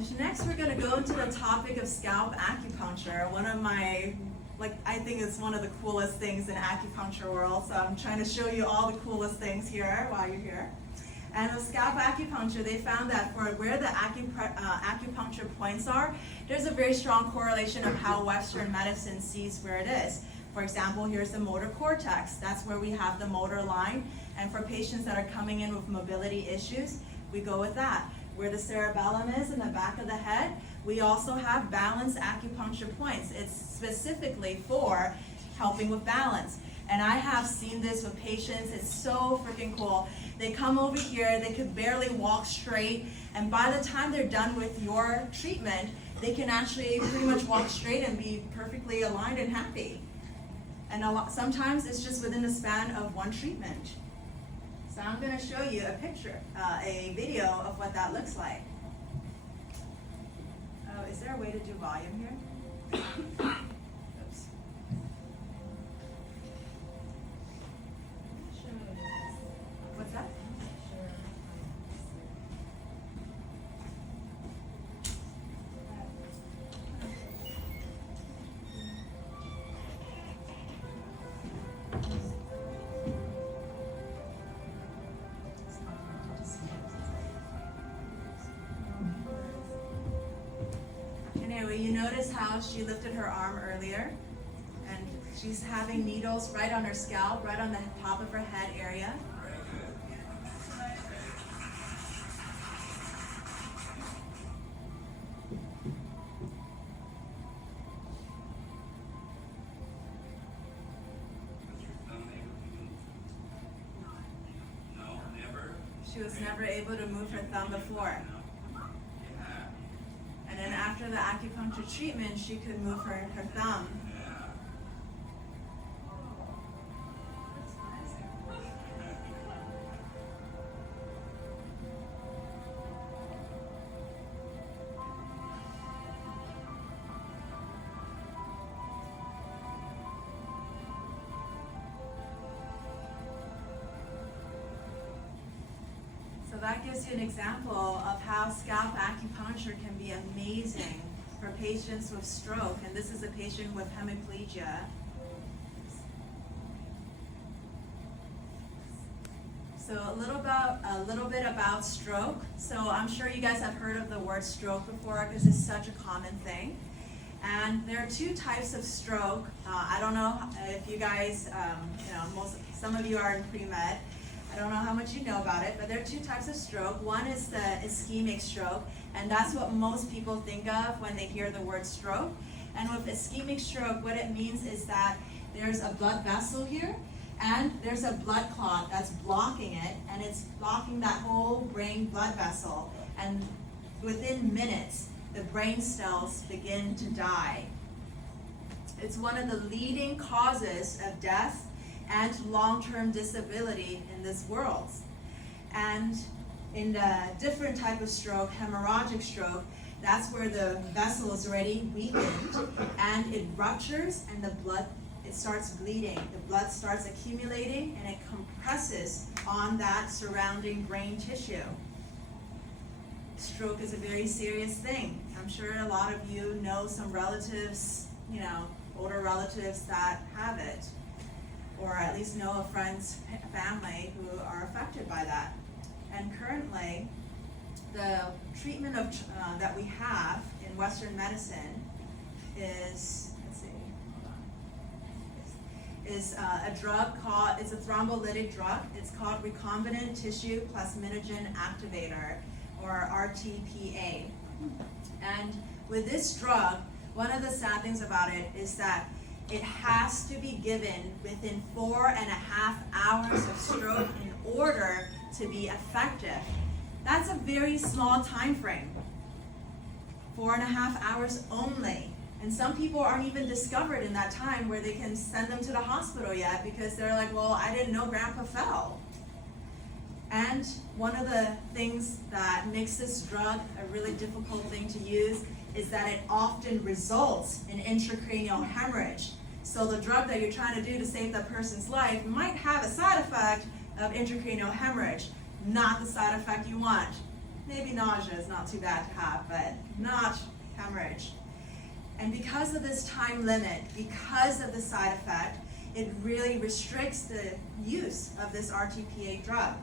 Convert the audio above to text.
And next we're going to go into the topic of scalp acupuncture. One of my, I think it's one of the coolest things in acupuncture world. So I'm trying to show you all the coolest things here while you're here. And with scalp acupuncture, they found that for where the acupuncture points are, there's a very strong correlation of how Western medicine sees where it is. For example, here's the motor cortex. That's where we have the motor line. And for patients that are coming in with mobility issues, we go with that. Where the cerebellum is in the back of the head, we also have balance acupuncture points. It's specifically for helping with balance. And I have seen this with patients. It's so freaking cool. They come over here, they could barely walk straight, and by the time they're done with your treatment, they can actually pretty much walk straight and be perfectly aligned and happy. And sometimes it's just within the span of one treatment. So I'm going to show you a picture, a video of what that looks like. Oh, is there a way to do volume here? Oops. What's that? Anyway, you notice how she lifted her arm earlier, and she's having needles right on her scalp, right on the top of her head area. She was never able to move her thumb before. And then after the acupuncture treatment, she could move her thumb. So that gives you an example of how scalp acupuncture can be amazing for patients with stroke. And this is a patient with hemiplegia. So a little bit about stroke. So I'm sure you guys have heard of the word stroke before because it's such a common thing. And there are two types of stroke. I don't know if you guys, some of you are in pre-med. I don't know how much you know about it, but there are two types of stroke. One is the ischemic stroke, and that's what most people think of when they hear the word stroke. And with ischemic stroke, what it means is that there's a blood vessel here, and there's a blood clot that's blocking it, and it's blocking that whole brain blood vessel. And within minutes, the brain cells begin to die. It's one of the leading causes of death and long-term disability in this world. And in the different type of stroke, hemorrhagic stroke, that's where the vessel is already weakened and it ruptures and the blood, it starts bleeding. The blood starts accumulating and it compresses on that surrounding brain tissue. Stroke is a very serious thing. I'm sure a lot of you know some relatives, older relatives that have it, or at least know a friend's family who are affected by that. And currently, the treatment that we have in Western medicine is, a drug called, it's a thrombolytic drug. It's called recombinant tissue plasminogen activator, or RTPA. And with this drug, one of the sad things about it is that it has to be given within 4.5 hours of stroke in order to be effective. That's a very small time frame. 4.5 hours only. And some people aren't even discovered in that time where they can send them to the hospital yet because they're like, well, I didn't know Grandpa fell. And one of the things that makes this drug a really difficult thing to use is that it often results in intracranial hemorrhage. So the drug that you're trying to do to save that person's life might have a side effect of intracranial hemorrhage, not the side effect you want. maybe nausea is not too bad to have, but not hemorrhage. And because of this time limit, because of the side effect, it really restricts the use of this RTPA drug.